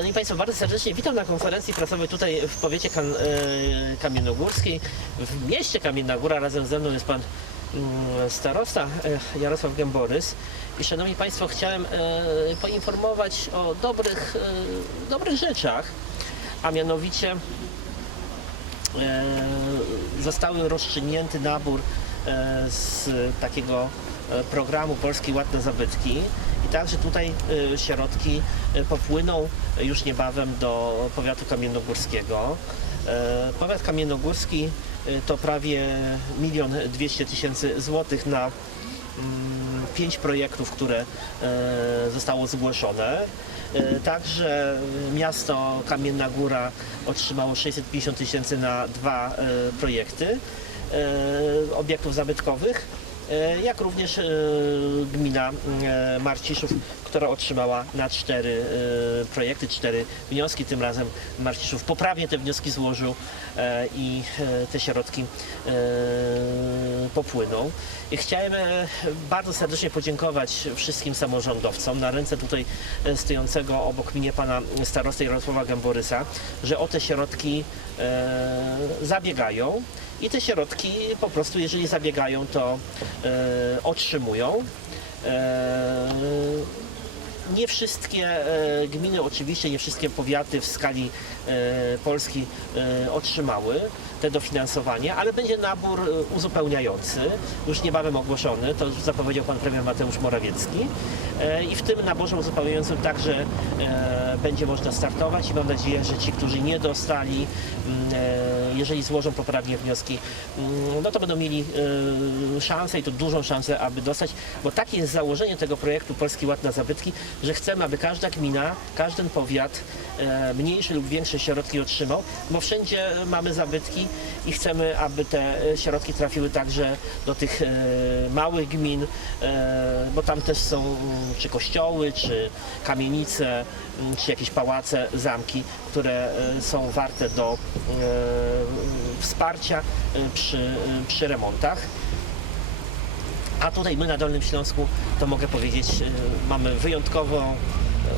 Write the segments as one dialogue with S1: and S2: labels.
S1: Szanowni Państwo, bardzo serdecznie witam na konferencji prasowej tutaj w powiecie kan, e. W mieście Kamienna Góra razem ze mną jest pan mm, starosta e, Jarosław Gęborys. I Szanowni Państwo, chciałem e, poinformować o dobrych, dobrych rzeczach, a mianowicie zostały rozstrzygnięty nabór z takiego programu Polski Ład Zabytki i także tutaj e, środki e, popłyną już niebawem do powiatu kamiennogórskiego. E, Powiat kamiennogórski to prawie milion dwieście tysięcy złotych na mm, pięć projektów, które zostało zgłoszone. Także miasto Kamienna Góra otrzymało 650 tysięcy na dwa projekty obiektów zabytkowych, jak również e, gmina e, Marciszów, która otrzymała na cztery e, projekty, cztery wnioski. Tym razem Marciszów poprawnie te wnioski złożył e, i e, te środki e, popłyną. Chciałem e, bardzo serdecznie podziękować wszystkim samorządowcom na ręce tutaj e, stojącego obok mnie pana starosty Jarosława Gęborysa, że o te środki e, zabiegają i te środki po prostu jeżeli zabiegają, to e, otrzymują. E, nie wszystkie e, gminy, oczywiście nie wszystkie powiaty w skali Polski e, otrzymały te dofinansowanie, ale będzie nabór e, uzupełniający, już niebawem ogłoszony, to zapowiedział pan premier Mateusz Morawiecki. E, i w tym naborze uzupełniającym także e, będzie można startować i mam nadzieję, że ci, którzy nie dostali, e, jeżeli złożą poprawnie wnioski, no to będą mieli e, szansę i to dużą szansę, aby dostać, bo takie jest założenie tego projektu Polski Ład na Zabytki, że chcemy, aby każda gmina, każdy powiat e, mniejsze lub większe środki otrzymał, bo wszędzie mamy zabytki i chcemy, aby te e, środki trafiły także do tych e, małych gmin, e, bo tam też są mm, czy kościoły, czy kamienice, mm, czy jakieś pałace, zamki, które są warte do wsparcia przy, przy remontach. A tutaj my na Dolnym Śląsku, to mogę powiedzieć, mamy wyjątkową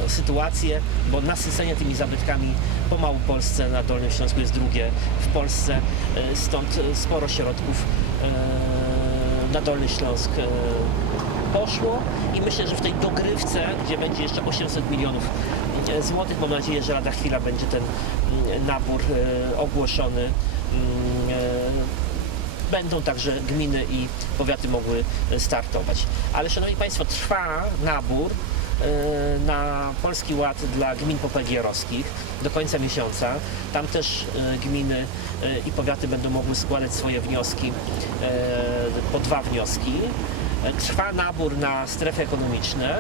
S1: sytuację, bo nasycenie tymi zabytkami po Małopolsce na Dolnym Śląsku jest drugie w Polsce, e, stąd sporo środków e, na Dolny Śląsk e, poszło i myślę, że w tej dogrywce, gdzie będzie jeszcze 800 milionów złotych, mam nadzieję, że lada chwila będzie ten nabór ogłoszony będą także gminy i powiaty mogły startować. Ale Szanowni Państwo, trwa nabór na Polski Ład dla gmin popegierowskich do końca miesiąca. Tam też e, gminy e, i powiaty będą mogły składać swoje wnioski, po dwa wnioski. Trwa nabór na strefy ekonomiczne.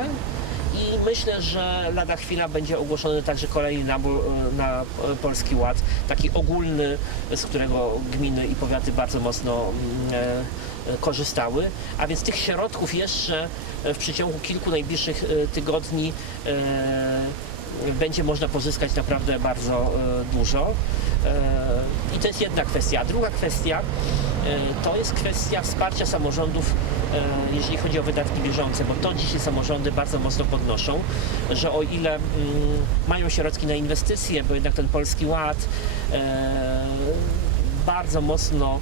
S1: I myślę, że lada chwila będzie ogłoszony także kolejny nabór na Polski Ład, taki ogólny, z którego gminy i powiaty bardzo mocno mm, e, korzystały. A więc tych środków jeszcze w przeciągu kilku najbliższych e, tygodni e, będzie można pozyskać naprawdę bardzo e, dużo. I to jest jedna kwestia. A druga kwestia to jest kwestia wsparcia samorządów, jeżeli chodzi o wydatki bieżące, bo to dzisiaj samorządy bardzo mocno podnoszą, że o ile mm, mają środki na inwestycje, bo jednak ten Polski Ład bardzo mocno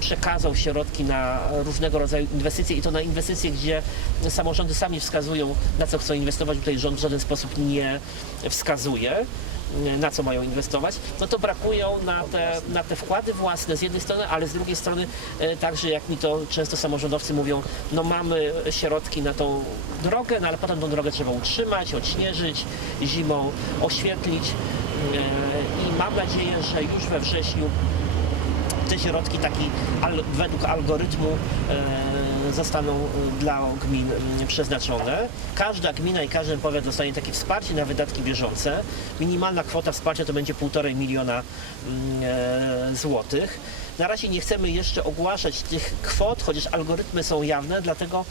S1: przekazał środki na różnego rodzaju inwestycje i to na inwestycje, gdzie samorządy sami wskazują, na co chcą inwestować. Tutaj rząd w żaden sposób nie wskazuje e, na co mają inwestować, no to brakują na te, na te wkłady własne z jednej strony, ale z drugiej strony e, także, jak mi to często samorządowcy mówią, no mamy środki na tą drogę, no ale potem tą drogę trzeba utrzymać, odśnieżyć, zimą oświetlić e, i mam nadzieję, że już we wrześniu te środki taki al, według algorytmu e, zostaną e, dla gmin m, przeznaczone. Każda gmina i każdy powiat dostanie takie wsparcie na wydatki bieżące. Minimalna kwota wsparcia to będzie 1,5 miliona m, e, złotych. Na razie nie chcemy jeszcze ogłaszać tych kwot, chociaż algorytmy są jawne, dlatego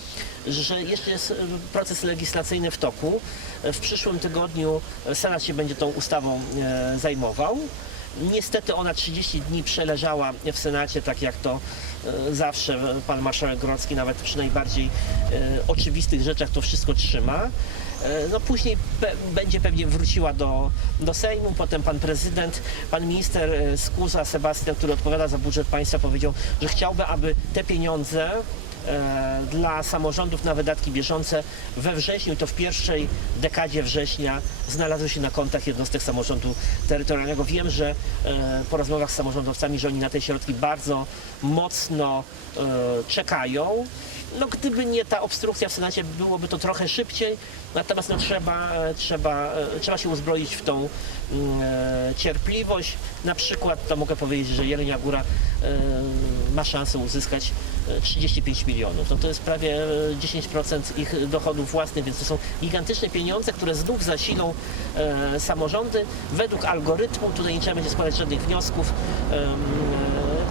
S1: że jeszcze jest e, proces legislacyjny w toku. E, W przyszłym tygodniu Senat się będzie tą ustawą zajmował. Niestety ona 30 dni przeleżała w Senacie, tak jak to e, zawsze pan marszałek Grodzki nawet przy najbardziej e, oczywistych rzeczach to wszystko trzyma. E, No później pe- będzie pewnie wróciła do, do Sejmu, potem pan prezydent, pan minister Skuza Sebastian, który odpowiada za budżet państwa, powiedział, że chciałby, aby te pieniądze dla samorządów na wydatki bieżące we wrześniu, to w pierwszej dekadzie września, znalazły się na kontach jednostek samorządu terytorialnego. Wiem, że e, po rozmowach z samorządowcami, że oni na te środki bardzo mocno e, czekają. No gdyby nie ta obstrukcja w Senacie, byłoby to trochę szybciej, natomiast no, trzeba, e, trzeba, e, trzeba się uzbroić w tą mm, e, cierpliwość. Na przykład to mogę powiedzieć, że Jelenia Góra e, ma szansę uzyskać e, 35 milionów. No to jest prawie e, 10% ich dochodów własnych, więc to są gigantyczne pieniądze, które znów zasilą e, samorządy według algorytmu. Tutaj nie trzeba będzie składać żadnych wniosków. e,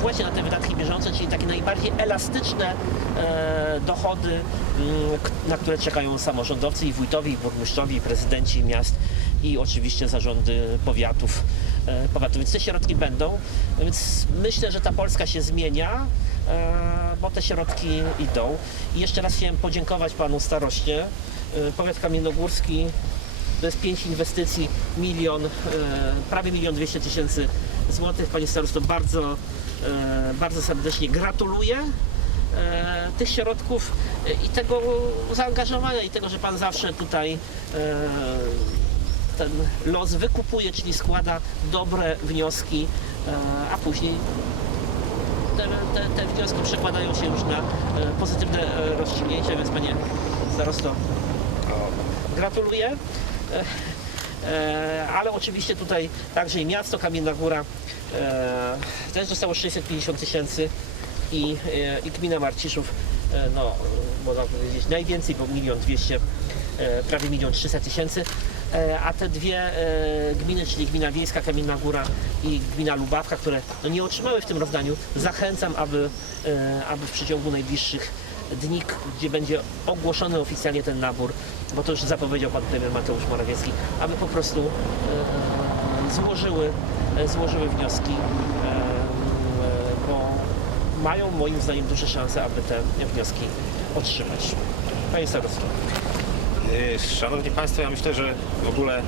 S1: właśnie na te wydatki bieżące, czyli takie najbardziej elastyczne e, dochody, mm, na które czekają samorządowcy i wójtowie, i burmistrzowie, i prezydenci miast i oczywiście zarządy powiatów. E, powiatów. Więc te środki będą, więc myślę, że ta Polska się zmienia, e, bo te środki idą. I jeszcze raz chciałem podziękować panu staroście. E, Powiat kamiennogórski to jest pięć inwestycji, milion, e, prawie milion dwieście tysięcy złotych. Panie starosto, bardzo, e, bardzo serdecznie gratuluję e, tych środków e, i tego zaangażowania i tego, że Pan zawsze tutaj e, ten los wykupuje, czyli składa dobre wnioski, e, a później te, te, te wnioski przekładają się już na e, pozytywne e, rozstrzygnięcia, więc Panie starosto gratuluję. E, e, Ale oczywiście tutaj także i miasto Kamienna Góra e, też dostało 650 tysięcy i, e, i gmina Marciszów, e, no można powiedzieć najwięcej, bo milion dwieście, prawie milion 300 tysięcy. E, A te dwie e, gminy, czyli gmina wiejska Kamienna Góra i gmina Lubawka, które no, nie otrzymały w tym rozdaniu, zachęcam, aby, e, aby w przeciągu najbliższych dni, gdzie będzie ogłoszony oficjalnie ten nabór, bo to już zapowiedział pan premier Mateusz Morawiecki, aby po prostu złożyły, złożyły wnioski, bo mają moim zdaniem duże szanse, aby te wnioski otrzymać. Panie Starostwo.
S2: Y, Szanowni Państwo, ja myślę, że w ogóle e,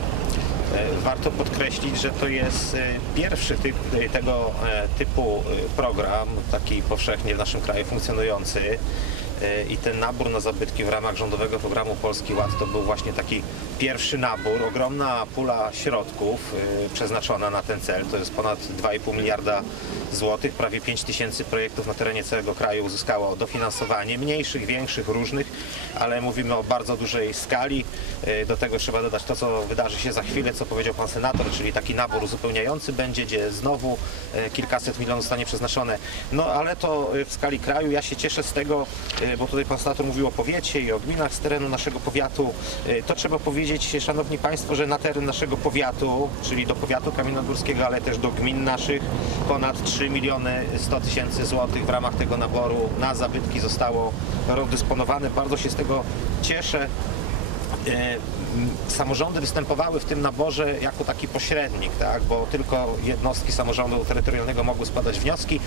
S2: warto podkreślić, że to jest e, pierwszy typ, e, tego typu program, taki powszechnie w naszym kraju funkcjonujący. I ten nabór na zabytki w ramach rządowego programu Polski Ład to był właśnie taki pierwszy nabór, ogromna pula środków e, przeznaczona na ten cel. To jest ponad 2,5 miliarda złotych, prawie 5 tysięcy projektów na terenie całego kraju uzyskało dofinansowanie, mniejszych, większych, różnych, ale mówimy o bardzo dużej skali. E, Do tego trzeba dodać to, co wydarzy się za chwilę, co powiedział pan senator, czyli taki nabór uzupełniający będzie, gdzie znowu e, kilkaset milionów zostanie przeznaczone. No ale to w skali kraju. Ja się cieszę z tego, bo tutaj pan senator mówił o powiecie i o gminach z terenu naszego powiatu. E, To trzeba powiedzieć, szanowni państwo, że na teren naszego powiatu, czyli do powiatu kamiennogórskiego, ale też do gmin naszych, ponad 3 miliony 100 tysięcy złotych w ramach tego naboru na zabytki zostało rozdysponowane. Bardzo się z tego cieszę. E, Samorządy występowały w tym naborze jako taki pośrednik, tak? bo tylko jednostki samorządu terytorialnego mogły składać wnioski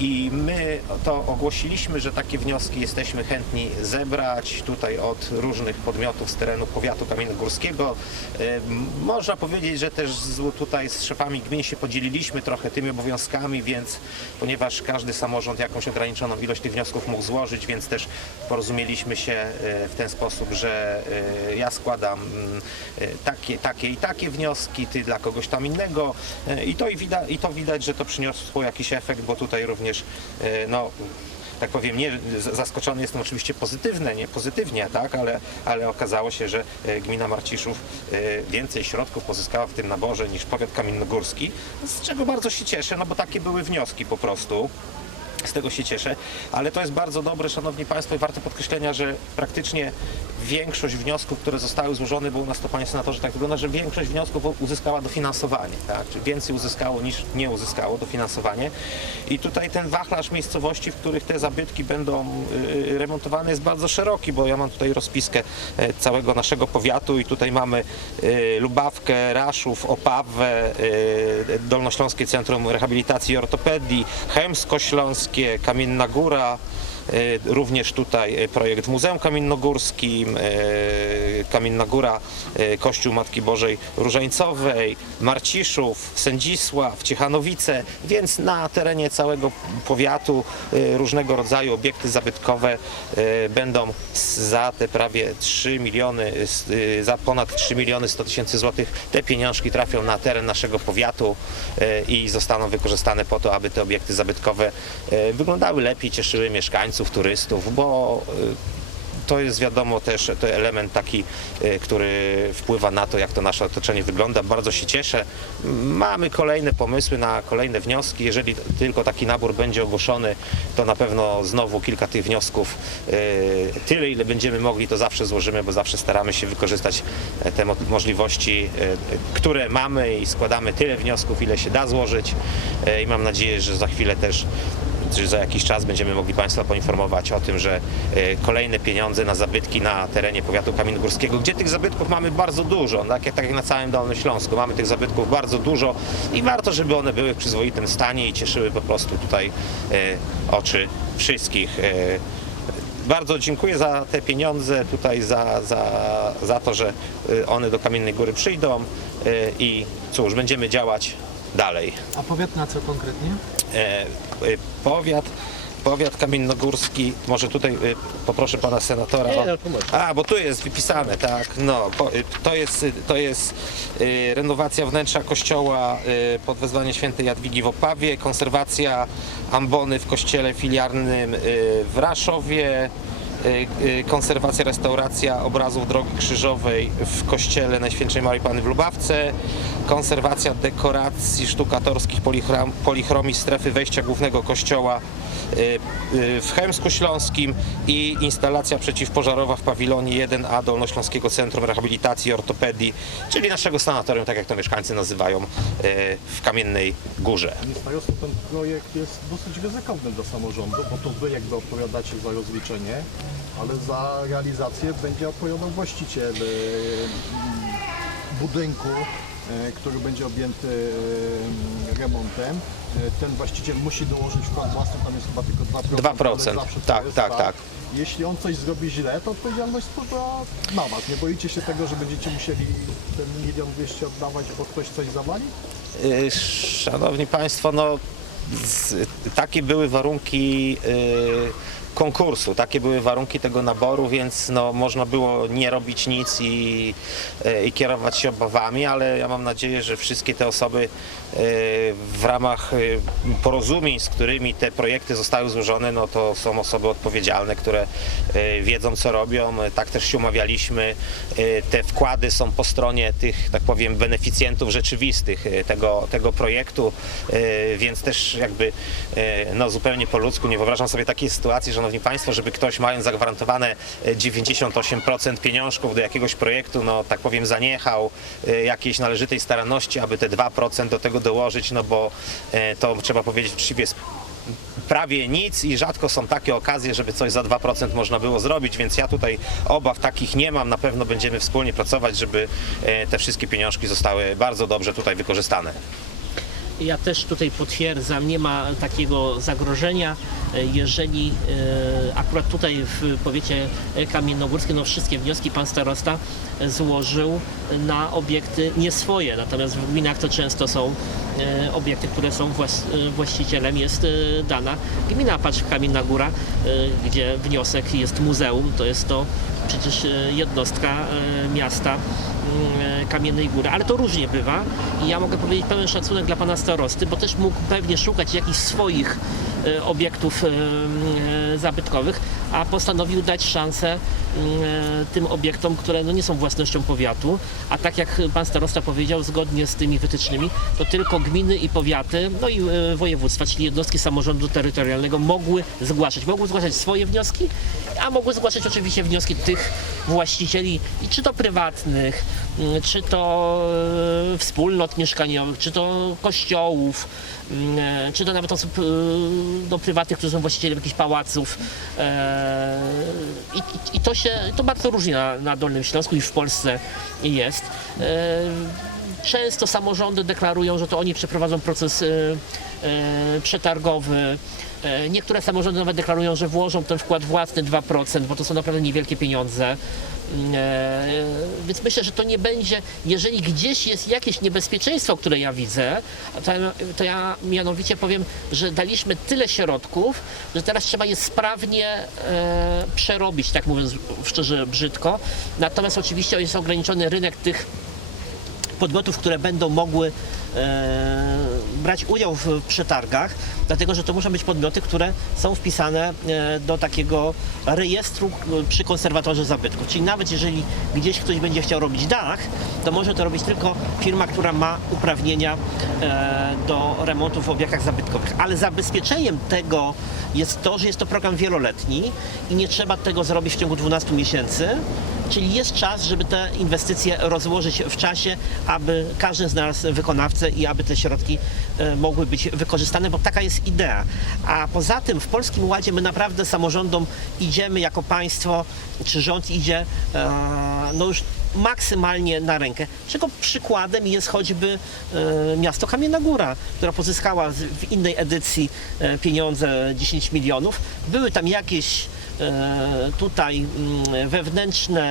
S2: i my to ogłosiliśmy, że takie wnioski jesteśmy chętni zebrać tutaj od różnych podmiotów z terenu powiatu kamiennogórskiego. Można powiedzieć, że też tutaj z szefami gmin się podzieliliśmy trochę tymi obowiązkami, więc ponieważ każdy samorząd jakąś ograniczoną ilość tych wniosków mógł złożyć, więc też porozumieliśmy się e, w ten sposób, że e, ja składam mm, e, takie, takie i takie wnioski, ty dla kogoś tam innego i to, i, i to widać, że to przyniosło jakiś efekt, bo tutaj również e, no, tak powiem, nie, zaskoczony jestem oczywiście pozytywne, nie pozytywnie, tak, ale, ale okazało się, że e, gmina Marciszów e, więcej środków pozyskała w tym naborze niż powiat kamiennogórski, z czego bardzo się cieszę, no bo takie były wnioski po prostu. Z tego się cieszę, ale to jest bardzo dobre, Szanowni Państwo, i warte podkreślenia, że praktycznie większość wniosków, które zostały złożone, nas to Panie Senatorze tak wygląda, że większość wniosków uzyskała dofinansowanie, tak? Więcej uzyskało niż nie uzyskało dofinansowanie. I tutaj ten wachlarz miejscowości, w których te zabytki będą y, remontowane jest bardzo szeroki, bo ja mam tutaj rozpiskę e, całego naszego powiatu i tutaj mamy y, Lubawkę, Raszów, Opawę, y, Dolnośląskie Centrum Rehabilitacji i Ortopedii, Chemsko-Śląskie, Kamienna Góra, Również tutaj e, projekt w Muzeum Kamiennogórskim, e, Kamienna Góra, e, Kościół Matki Bożej Różańcowej, Marciszów, Sędzisław, Ciechanowice, więc na terenie całego powiatu e, różnego rodzaju obiekty zabytkowe e, będą za te prawie 3 miliony, e, za ponad 3 miliony 100 tysięcy złotych te pieniążki trafią na teren naszego powiatu e, i zostaną wykorzystane po to, aby te obiekty zabytkowe e, wyglądały lepiej, cieszyły mieszkańców, turystów, bo e, to jest wiadomo też to element taki, y, który wpływa na to, jak to nasze otoczenie wygląda. Bardzo się cieszę. Mamy kolejne pomysły na kolejne wnioski. Jeżeli tylko taki nabór będzie ogłoszony, to na pewno znowu kilka tych wniosków, y, tyle ile będziemy mogli, to zawsze złożymy, bo zawsze staramy się wykorzystać e, te mo- możliwości, y, które mamy i składamy tyle wniosków, ile się da złożyć E, i mam nadzieję, że za chwilę też czy za jakiś czas będziemy mogli Państwa poinformować o tym, że e, kolejne pieniądze na zabytki na terenie powiatu kamiennogórskiego, gdzie tych zabytków mamy bardzo dużo, tak jak, tak jak na całym Dolnym Śląsku. Mamy tych zabytków bardzo dużo i warto, żeby one były w przyzwoitym stanie i cieszyły po prostu tutaj e, oczy wszystkich. E, bardzo dziękuję za te pieniądze, tutaj za, za, za to, że one do Kamiennej Góry przyjdą i cóż, będziemy działać dalej.
S3: A powiat na co konkretnie?
S2: E, e, powiat, powiat kamiennogórski, może tutaj e, poproszę pana senatora. O-
S1: no.
S2: A, bo tu jest wypisane, tak, no, to jest, to jest renowacja wnętrza kościoła pod wezwaniem świętej Jadwigi w Opawie, konserwacja ambony w kościele filiarnym w Raszowie, konserwacja, restauracja obrazów Drogi Krzyżowej w kościele Najświętszej Marii Panny w Lubawce, konserwacja dekoracji sztukatorskich polichram, polichromii strefy wejścia głównego kościoła e, e, w Chełmsku Śląskim i instalacja przeciwpożarowa w pawilonie 1A Dolnośląskiego Centrum Rehabilitacji i Ortopedii, czyli naszego sanatorium, tak jak to mieszkańcy nazywają, e, w Kamiennej Górze.
S4: Ten projekt jest dosyć ryzykowny dla samorządu, bo to wy jakby odpowiadacie za rozliczenie, ale za realizację będzie odpowiadał właściciel budynku, który będzie objęty e, remontem. E, Ten właściciel musi dołożyć wkład własny, tam jest chyba tylko 2%.
S2: 2%,
S4: ale zawsze to
S2: tak, tak, tak.
S4: Jeśli on coś zrobi źle, to odpowiedzialność spada na was. Nie boicie się tego, że będziecie musieli ten milion dwieście oddawać, bo ktoś coś zawali?
S2: Szanowni Państwo, no takie były warunki konkursu, takie były warunki tego naboru, więc no, można było nie robić nic i, y, i kierować się obawami, ale ja mam nadzieję, że wszystkie te osoby w ramach y, porozumień, z którymi te projekty zostały złożone, no to są osoby odpowiedzialne, które y, wiedzą co robią. Tak też się umawialiśmy. Y, Te wkłady są po stronie tych, tak powiem, beneficjentów rzeczywistych tego, tego projektu, więc też jakby no, zupełnie po ludzku nie wyobrażam sobie takiej sytuacji, Szanowni Państwo, żeby ktoś mając zagwarantowane y, 98% pieniążków do jakiegoś projektu, no tak powiem, zaniechał jakiejś należytej staranności, aby te 2% do tego dołożyć, no bo y, to trzeba powiedzieć uczciwie jest prawie nic i rzadko są takie okazje, żeby coś za 2% można było zrobić, więc ja tutaj obaw takich nie mam. Na pewno będziemy wspólnie pracować, żeby e, te wszystkie pieniążki zostały bardzo dobrze tutaj wykorzystane.
S1: Ja też tutaj potwierdzam, nie ma takiego zagrożenia. Jeżeli e, akurat tutaj w powiecie kamiennogórskim, no wszystkie wnioski pan starosta złożył na obiekty nie swoje, natomiast w gminach to często są e, obiekty, które są e, właścicielem jest dana gmina, patrz Kamienna Góra, gdzie wniosek jest muzeum, to jest to przecież jednostka miasta mm, Kamiennej Góry, ale to różnie bywa i ja mogę powiedzieć pełen szacunek dla pana starosty, bo też mógł pewnie szukać jakichś swoich e, obiektów e, e, zabytkowych, a postanowił dać szansę tym obiektom, które no nie są własnością powiatu, a tak jak pan starosta powiedział, zgodnie z tymi wytycznymi, to tylko gminy i powiaty, no i województwa, czyli jednostki samorządu terytorialnego mogły zgłaszać. Mogły zgłaszać swoje wnioski, a mogły zgłaszać oczywiście wnioski tych właścicieli, czy to prywatnych, czy to e, wspólnot mieszkaniowych, czy to kościołów, m, e, czy to nawet osób e, no, prywatnych, którzy są właścicielami jakichś pałaców. I, i, I to się, to bardzo różni na, na Dolnym Śląsku i w Polsce jest. Często samorządy deklarują, że to oni przeprowadzą proces e, e, przetargowy. E, Niektóre samorządy nawet deklarują, że włożą ten wkład własny 2%, bo to są naprawdę niewielkie pieniądze. Więc myślę, że to nie będzie, jeżeli gdzieś jest jakieś niebezpieczeństwo, które ja widzę, to ja, to ja mianowicie powiem, że daliśmy tyle środków, że teraz trzeba je sprawnie przerobić, tak mówiąc szczerze brzydko. Natomiast oczywiście jest ograniczony rynek tych podmiotów, które będą mogły e, brać udział w przetargach, dlatego że to muszą być podmioty, które są wpisane e, do takiego rejestru e, przy konserwatorze zabytków. Czyli nawet jeżeli gdzieś ktoś będzie chciał robić dach, to może to robić tylko firma, która ma uprawnienia do remontu w obiektach zabytkowych. Ale zabezpieczeniem tego jest to, że jest to program wieloletni i nie trzeba tego zrobić w ciągu 12 miesięcy. Czyli jest czas, żeby te inwestycje rozłożyć w czasie, aby każdy znalazł wykonawcę i aby te środki e, mogły być wykorzystane, bo taka jest idea. A poza tym w Polskim Ładzie my naprawdę samorządom idziemy jako państwo, czy rząd idzie e, no już maksymalnie na rękę. Czego przykładem jest choćby e, miasto Kamienna Góra, która pozyskała w innej edycji pieniądze 10 milionów. Były tam jakieś tutaj mm, wewnętrzne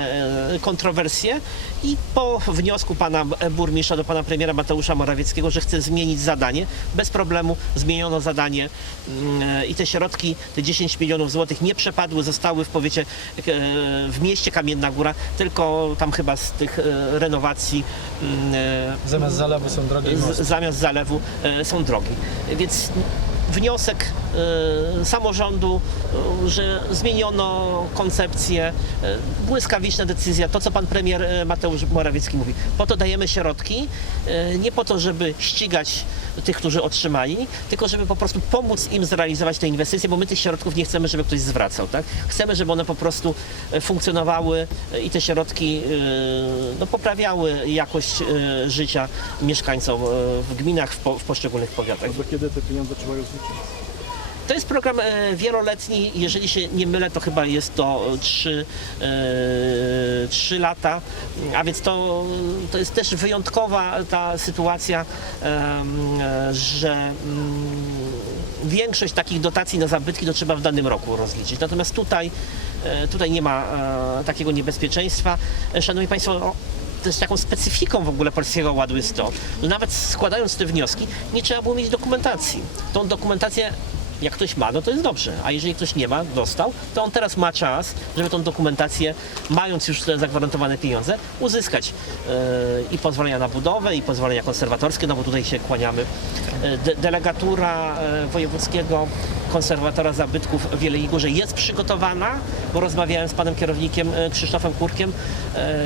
S1: e, kontrowersje i po wniosku pana burmistrza do pana premiera Mateusza Morawieckiego, że chce zmienić zadanie, bez problemu zmieniono zadanie mm, i te środki, te 10 milionów złotych nie przepadły, zostały w powiecie, e, w mieście Kamienna Góra, tylko tam chyba z tych e, renowacji mm, e,
S3: Zamiast zalewu są drogi
S1: z, zamiast zalewu e, są drogi. Więc wniosek e, samorządu, e, że zmieniono koncepcję, e, błyskawiczna decyzja, to co pan premier Mateusz Morawiecki mówi. Po to dajemy środki, nie po to, żeby ścigać tych, którzy otrzymali, tylko żeby po prostu pomóc im zrealizować te inwestycje, bo my tych środków nie chcemy, żeby ktoś zwracał. Tak? Chcemy, żeby one po prostu funkcjonowały i te środki no, poprawiały jakość życia mieszkańcom w gminach, w, po, w poszczególnych powiatach.
S4: Do kiedy te pieniądze trzeba rozliczyć?
S1: To jest program e, wieloletni, jeżeli się nie mylę, to chyba jest to 3, e, 3 lata, a więc to, to jest też wyjątkowa ta sytuacja, e, że mm, większość takich dotacji na zabytki to trzeba w danym roku rozliczyć. Natomiast tutaj, e, tutaj nie ma e, takiego niebezpieczeństwa. E, Szanowni Państwo, też taką specyfiką w ogóle Polskiego Ładu jest to, że nawet składając te wnioski, nie trzeba było mieć dokumentacji. Tą dokumentację jak ktoś ma, no to jest dobrze, a jeżeli ktoś nie ma, dostał, to on teraz ma czas, żeby tą dokumentację, mając już te zagwarantowane pieniądze, uzyskać e, i pozwolenia na budowę, i pozwolenia konserwatorskie, no bo tutaj się kłaniamy. E, De, delegatura e, wojewódzkiego konserwatora zabytków w Jeleniej Górze jest przygotowana, bo rozmawiałem z panem kierownikiem Krzysztofem Kurkiem.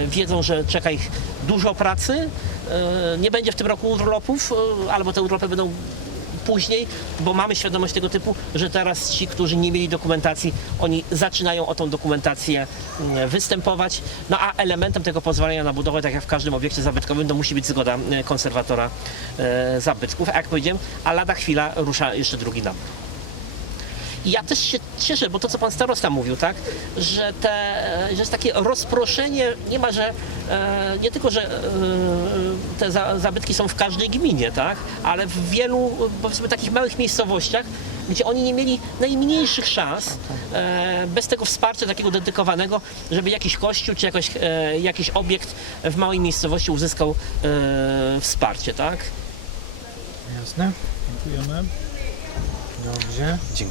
S1: Wiedzą, że czeka ich dużo pracy. Nie będzie w tym roku urlopów, albo te urlopy będą później, bo mamy świadomość tego typu, że teraz ci, którzy nie mieli dokumentacji, oni zaczynają o tą dokumentację mm, występować. No a elementem tego pozwolenia na budowę, tak jak w każdym obiekcie zabytkowym, to musi być zgoda e, konserwatora e, zabytków. A jak powiedziałem, a lada chwila rusza jeszcze drugi nabór. I ja też się cieszę, bo to, co pan starosta mówił, tak, że, te, że jest takie rozproszenie, niemalże e, nie tylko, że e, te za, zabytki są w każdej gminie, tak, ale w wielu, powiedzmy, takich małych miejscowościach, gdzie oni nie mieli najmniejszych szans e, bez tego wsparcia takiego dedykowanego, żeby jakiś kościół czy jakoś, e, jakiś obiekt w małej miejscowości uzyskał e, wsparcie, tak.
S3: Jasne, dziękujemy. Dobrze.
S2: Dziękuję.